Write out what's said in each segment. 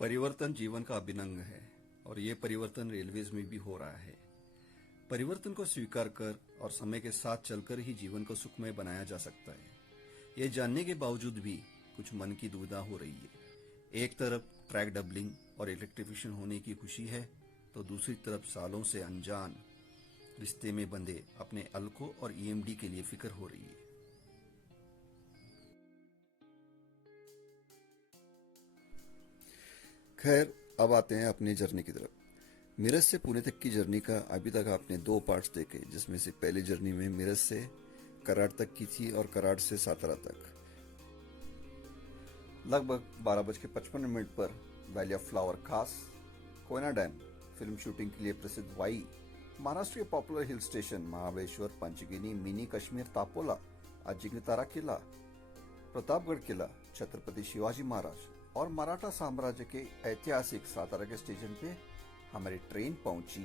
परिवर्तन जीवन का अभिन्न अंग है और ये परिवर्तन रेलवेज में भी हो रहा है। परिवर्तन को स्वीकार कर और समय के साथ चलकर ही जीवन को सुखमय बनाया जा सकता है। ये जानने के बावजूद भी कुछ मन की दुविधा हो रही है। एक तरफ ट्रैक डबलिंग और इलेक्ट्रिफिकेशन होने की खुशी है, तो दूसरी तरफ सालों से अनजान रिश्ते में बंधे अपने अल्को और ईएमडी के लिए फिक्र हो रही है। खैर, अब आते हैं अपनी जर्नी की तरफ। मिरज से पुणे तक की जर्नी का अभी तक आपने 2 पार्ट्स देखे, जिसमें से पहली जर्नी में मिरज से कराड़ तक की थी और कराड़ से सातारा तक। लगभग 12:55 पर वैली ऑफ फ्लावर खास, कोयना डैम, फिल्म शूटिंग के लिए प्रसिद्ध वाई, महाराष्ट्र के popular hill station Mahabaleshwar, Panchgani, mini Kashmir, Tapola, Ajinkyatara किला, प्रतापगढ़ किला, छत्रपति शिवाजी महाराज और मराठा साम्राज्य के ऐतिहासिक सातारा के स्टेशन पे हमारी ट्रेन पहुंची।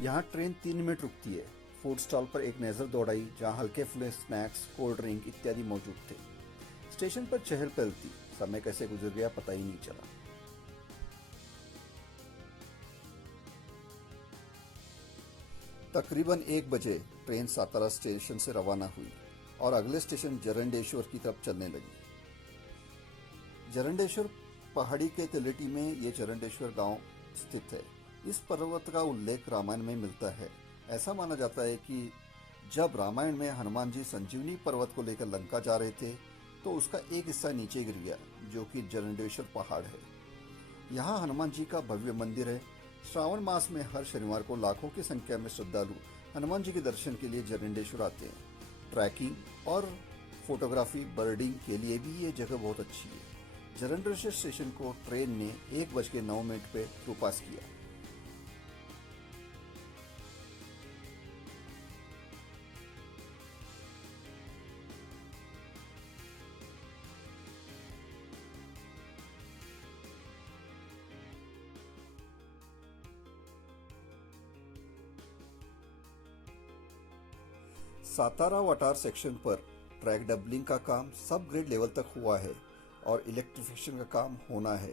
यहाँ ट्रेन 3 मिनट रुकती है। फूड स्टॉल पर एक नजर दौड़ाई, जहाँ हल्के फुल्के स्नैक्स, कोल्ड ड्रिंक इत्यादि मौजूद थे। स्टेशन पर चहल पहल थी। समय कैसे गुजर गया पता ही नहीं चला। तकरीबन 1 बजे ट्रेन सातारा स्टेशन से रवाना हुई और अगले स्टेशन जरंडेश्वर की तरफ चलने लगी। जरंडेश्वर पहाड़ी के तलेटी में ये जरंडेश्वर गांव स्थित है। इस पर्वत का उल्लेख रामायण में मिलता है। ऐसा माना जाता है कि जब रामायण में हनुमान जी संजीवनी पर्वत को लेकर लंका जा रहे थे, तो उसका एक हिस्सा नीचे गिर गया, जो कि जरंडेश्वर पहाड़ है। यहाँ हनुमान जी का भव्य मंदिर है। श्रावण मास में हर शनिवार को लाखों की संख्या में श्रद्धालु हनुमान जी के दर्शन के लिए जरंडेश्वर आते हैं। ट्रैकिंग और फोटोग्राफी, बर्डिंग के लिए भी ये जगह बहुत अच्छी है। जरंडेश्वर स्टेशन को ट्रेन ने 1:09 पे पास किया। सातारा वटार सेक्शन पर ट्रैक डबलिंग का काम सब ग्रेड लेवल तक हुआ है और इलेक्ट्रिफिकेशन का काम होना है।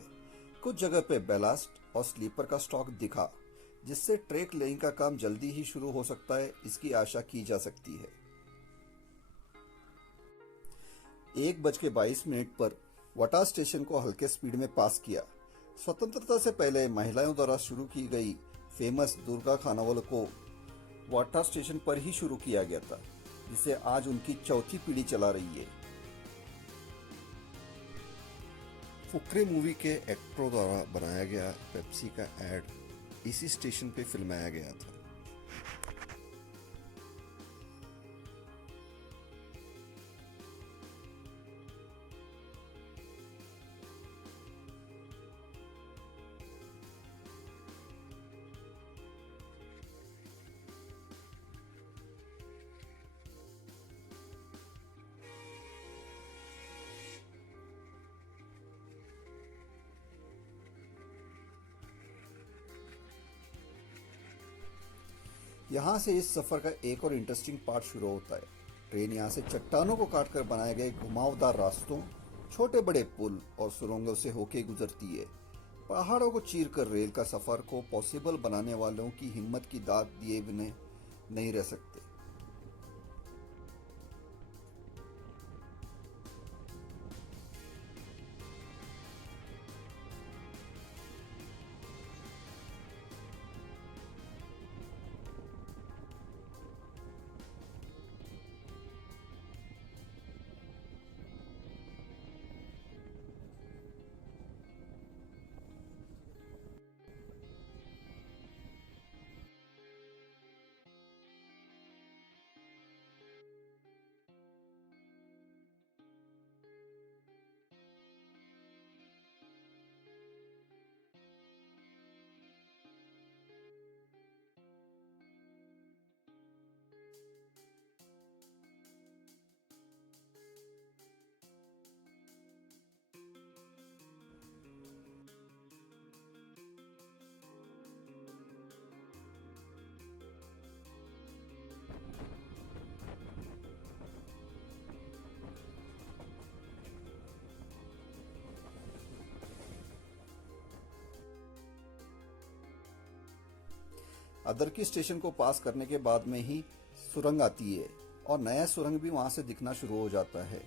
कुछ जगह पे बैलास्ट और स्लीपर का स्टॉक दिखा, जिससे ट्रैक लेइंग का काम जल्दी ही शुरू हो सकता है, इसकी आशा की जा सकती है। 1:22 पर वटार स्टेशन को हल्के स्पीड में पास किया। स्वतंत्रता से पहले महिलाओं द्वारा शुरू की गई फेमस दुर्गा खानावल को वटार स्टेशन पर ही शुरू किया गया था, जिसे आज उनकी चौथी पीढ़ी चला रही है। फुकरे मूवी के एक्टरों द्वारा बनाया गया पेप्सी का एड इसी स्टेशन पे फिल्माया गया था। यहाँ से इस सफर का एक और इंटरेस्टिंग पार्ट शुरू होता है। ट्रेन यहाँ से चट्टानों को काटकर बनाए गए घुमावदार रास्तों, छोटे बड़े पुल और सुरंगों से होके गुजरती है। पहाड़ों को चीरकर रेल का सफर को पॉसिबल बनाने वालों की हिम्मत की दाद दिए बिना नहीं रह सकते। अदरकी स्टेशन को पास करने के बाद में ही सुरंग आती है और नया सुरंग भी वहां से दिखना शुरू हो जाता है।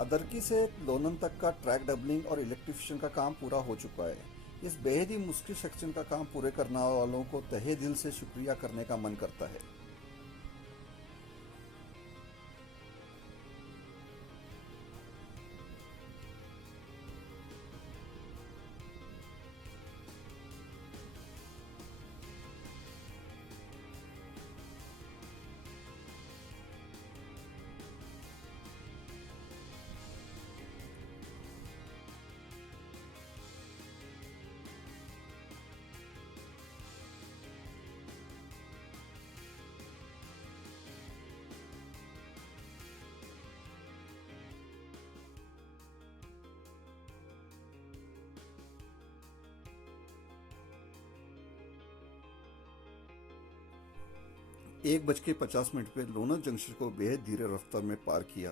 अदरकी से लोनन तक का ट्रैक डबलिंग और इलेक्ट्रिफिकेशन का काम पूरा हो चुका है। इस बेहद ही मुश्किल सेक्शन का काम पूरे करने वालों को तहे दिल से शुक्रिया करने का मन करता है। एक बज के 50 मिनट पे लोनर जंक्शन को बेहद धीरे रफ्तार में पार किया।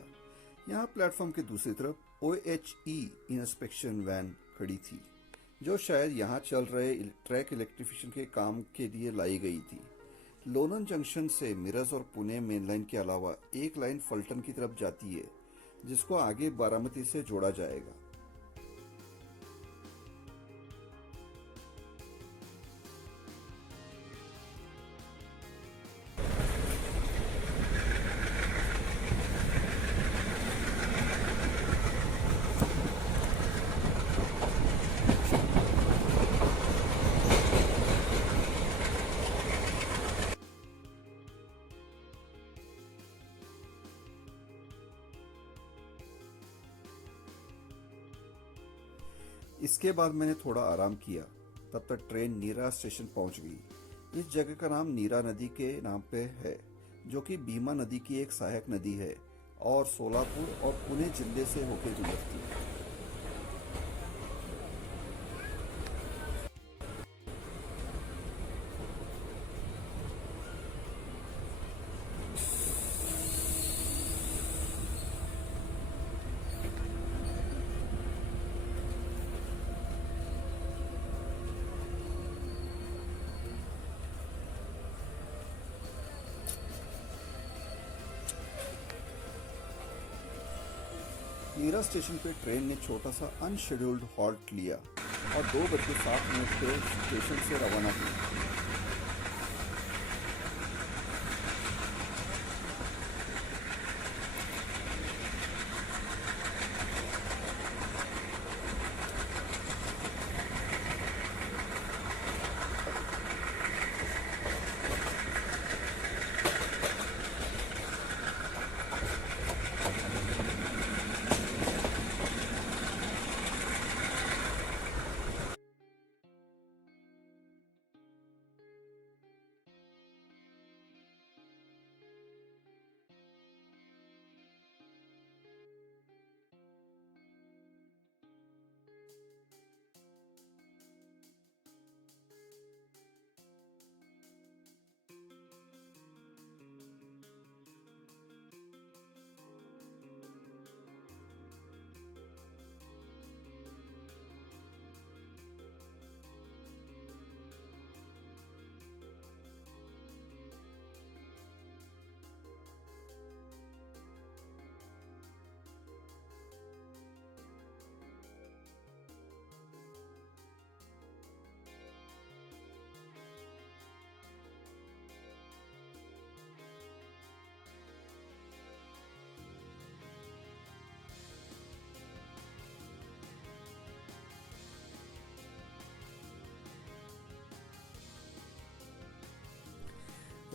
यहाँ प्लेटफॉर्म के दूसरी तरफ OHE इंस्पेक्शन वैन खड़ी थी, जो शायद यहाँ चल रहे ट्रैक इलेक्ट्रिफिकेशन के काम के लिए लाई गई थी। लोनन जंक्शन से मिरज और पुणे मेन लाइन के अलावा एक लाइन फल्टन की तरफ जाती है, जिसको आगे बारामती से जोड़ा जाएगा। इसके बाद मैंने थोड़ा आराम किया। तब तक ट्रेन नीरा स्टेशन पहुंच गई। इस जगह का नाम नीरा नदी के नाम पे है, जो कि भीमा नदी की एक सहायक नदी है और सोलापुर और पुणे जिले से होकर गुजरती है। नीरा स्टेशन पे ट्रेन ने छोटा सा अनशेड्यूल्ड हॉल्ट लिया और 2:07 पे स्टेशन से रवाना हुई।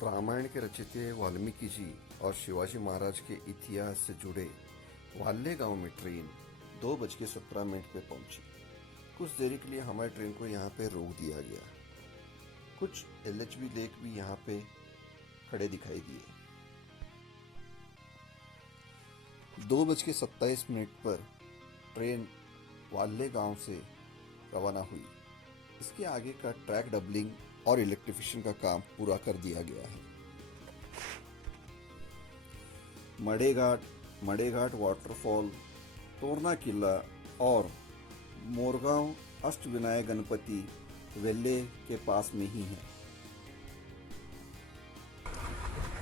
रामायण के रचयिता वाल्मीकि जी और शिवाजी महाराज के इतिहास से जुड़े वाल्ले गांव में ट्रेन 2:17 पे पहुंची। कुछ देरी के लिए हमारी ट्रेन को यहाँ पे रोक दिया गया। कुछ एलएचबी लेक भी यहाँ पे खड़े दिखाई दिए। 2:27 पर ट्रेन वाल्ले गांव से रवाना हुई। इसके आगे का ट्रैक डबलिंग और इलेक्ट्रिफिकेशन का काम पूरा कर दिया गया है। मड़ेघाट वाटरफॉल, तोरना किला और मोरगांव अष्टविनायक गणपति वेल्ले के पास में ही है।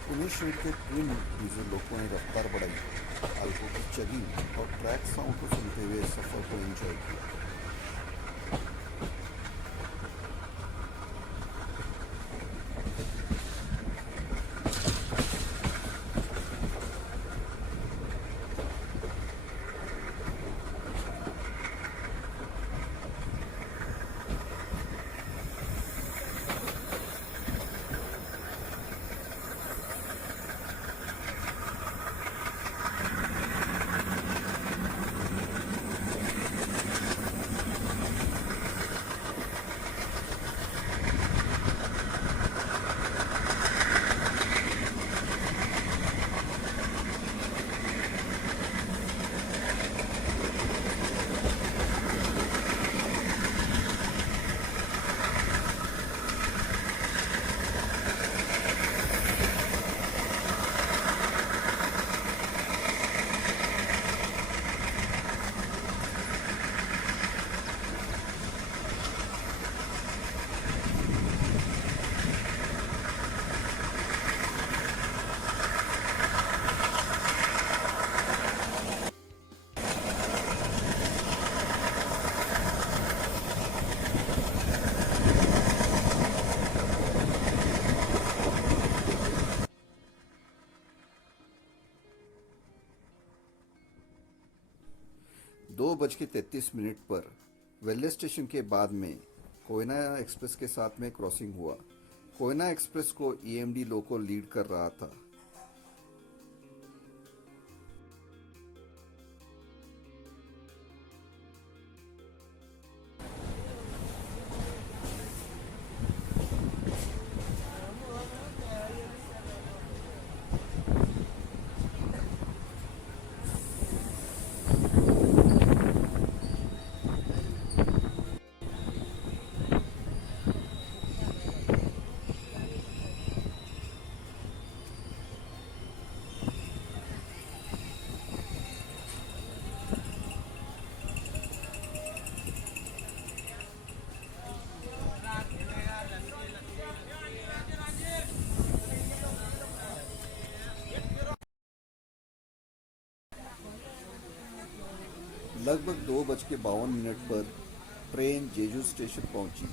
पुणे शहर के ट्विन डीजल लोगों ने रफ्तार बढ़ाई, हल्कों की चगिंग और ट्रैक साउंड को सुनते हुए सफर को एंजॉय किया। दो बज के 33 पर वेल्ले स्टेशन के बाद में कोयना एक्सप्रेस के साथ में क्रॉसिंग हुआ। कोयना एक्सप्रेस को ईएमडी लोको लीड कर रहा था। लगभग 2:52 पर ट्रेन जेजू स्टेशन पहुंची।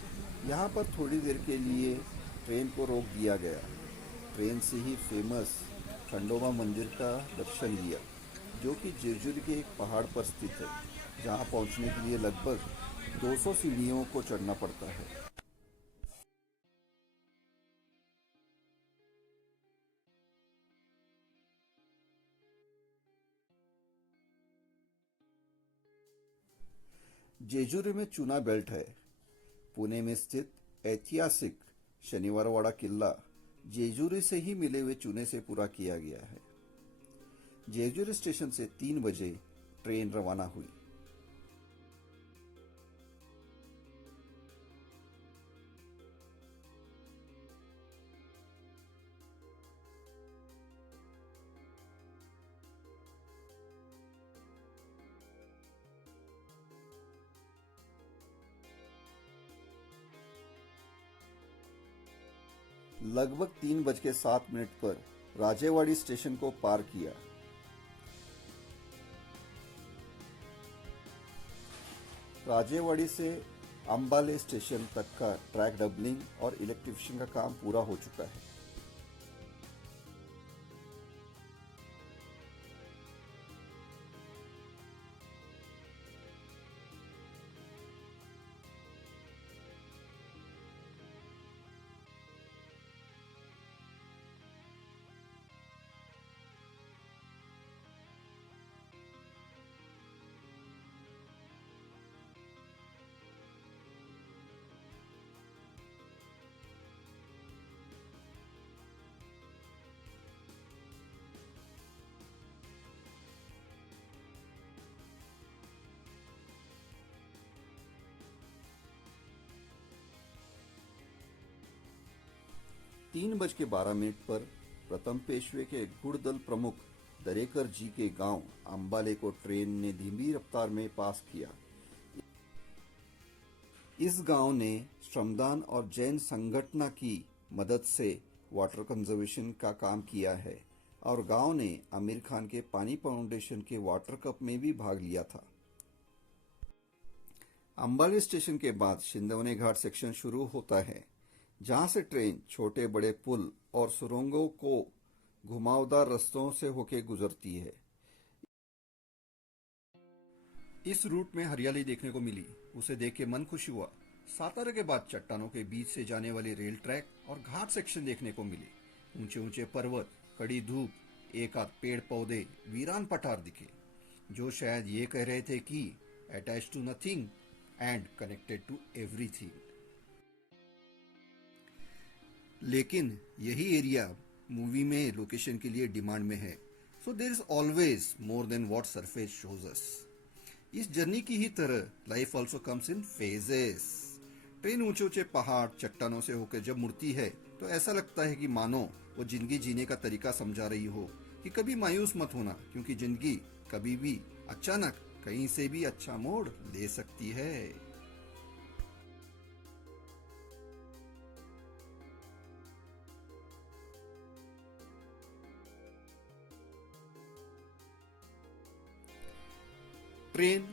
यहाँ पर थोड़ी देर के लिए ट्रेन को रोक दिया गया। ट्रेन से ही फेमस खंडोबा मंदिर का दर्शन लिया, जो कि जेजूरी के एक पहाड़ पर स्थित है, जहाँ पहुंचने के लिए लगभग 200 सीढ़ियों को चढ़ना पड़ता है। जेजूरी में चूना बेल्ट है। पुणे में स्थित ऐतिहासिक शनिवारवाड़ा किला जेजूरी से ही मिले हुए चूने से पूरा किया गया है। जेजूरी स्टेशन से 3 बजे ट्रेन रवाना हुई। लगभग 3:07 पर राजेवाड़ी स्टेशन को पार किया। राजेवाड़ी से अंबाले स्टेशन तक का ट्रैक डबलिंग और इलेक्ट्रिफिकेशन का काम पूरा हो चुका है। 3:12 पर प्रथम पेशवे के गुड़दल प्रमुख दरेकर जी के गांव अंबाले को ट्रेन ने धीमी रफ्तार में पास किया। इस गांव ने श्रमदान और जैन संगठन की मदद से वाटर कंजर्वेशन का काम किया है और गांव ने आमिर खान के पानी फाउंडेशन के वाटर कप में भी भाग लिया था। अंबाले स्टेशन के बाद शिंदवने घाट सेक्शन शुरू होता है, जहां से ट्रेन छोटे बड़े पुल और सुरंगों को घुमावदार रास्तों से होकर गुजरती है। इस रूट में हरियाली देखने को मिली, उसे देख के मन खुश हुआ। सातारा के बाद चट्टानों के बीच से जाने वाली रेल ट्रैक और घाट सेक्शन देखने को मिले। ऊंचे ऊंचे पर्वत, कड़ी धूप, एक आध पेड़ पौधे, वीरान पठार दिखे, जो शायद ये कह रहे थे कि attach to nothing and connected to everything. लेकिन यही एरिया मूवी में लोकेशन के लिए डिमांड में है, so there is always more than what surface shows us. इस जर्नी की ही तरह life also comes in phases. Train ऊंचे ऊंचे पहाड़, चट्टानों से होकर जब मुड़ती है तो ऐसा लगता है कि मानो वो जिंदगी जीने का तरीका समझा रही हो कि कभी मायूस मत होना, क्योंकि जिंदगी कभी भी अचानक कहीं से भी अच्छा मोड़ ले सकती है। ट्रेन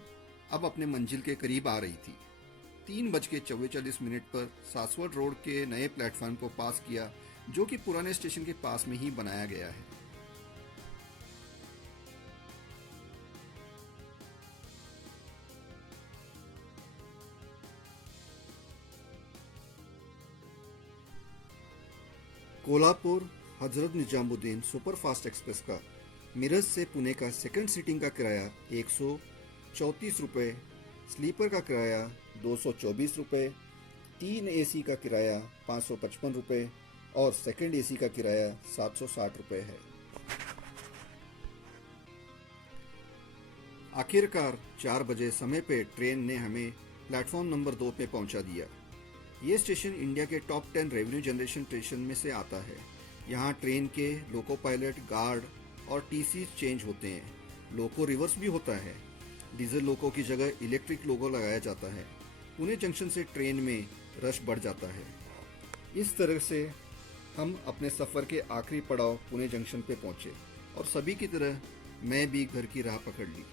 अब अपने मंजिल के करीब आ रही थी। 3:44 पर सासवड़ रोड के नए प्लेटफॉर्म को पास किया, जो कि पुराने स्टेशन के पास में ही बनाया गया है। कोल्हापुर हजरत निजामुद्दीन सुपरफास्ट एक्सप्रेस का मिरज से पुणे का सेकंड सीटिंग का किराया 134 रुपये, स्लीपर का किराया 224 रुपये, 3 एसी का किराया 555 रुपये और सेकंड एसी का किराया 760 रुपये है। आखिरकार 4 बजे समय पे ट्रेन ने हमें प्लेटफॉर्म नंबर 2 पे पहुंचा दिया। ये स्टेशन इंडिया के टॉप 10 रेवेन्यू जनरेशन स्टेशन में से आता है। यहाँ ट्रेन के लोको पायलट, गार्ड और टीसी चेंज होते हैं। लोको रिवर्स भी होता है। डीजल लोको की जगह इलेक्ट्रिक लोको लगाया जाता है। पुणे जंक्शन से ट्रेन में रश बढ़ जाता है। इस तरह से हम अपने सफ़र के आखिरी पड़ाव पुणे जंक्शन पे पहुंचे और सभी की तरह मैं भी घर की राह पकड़ ली।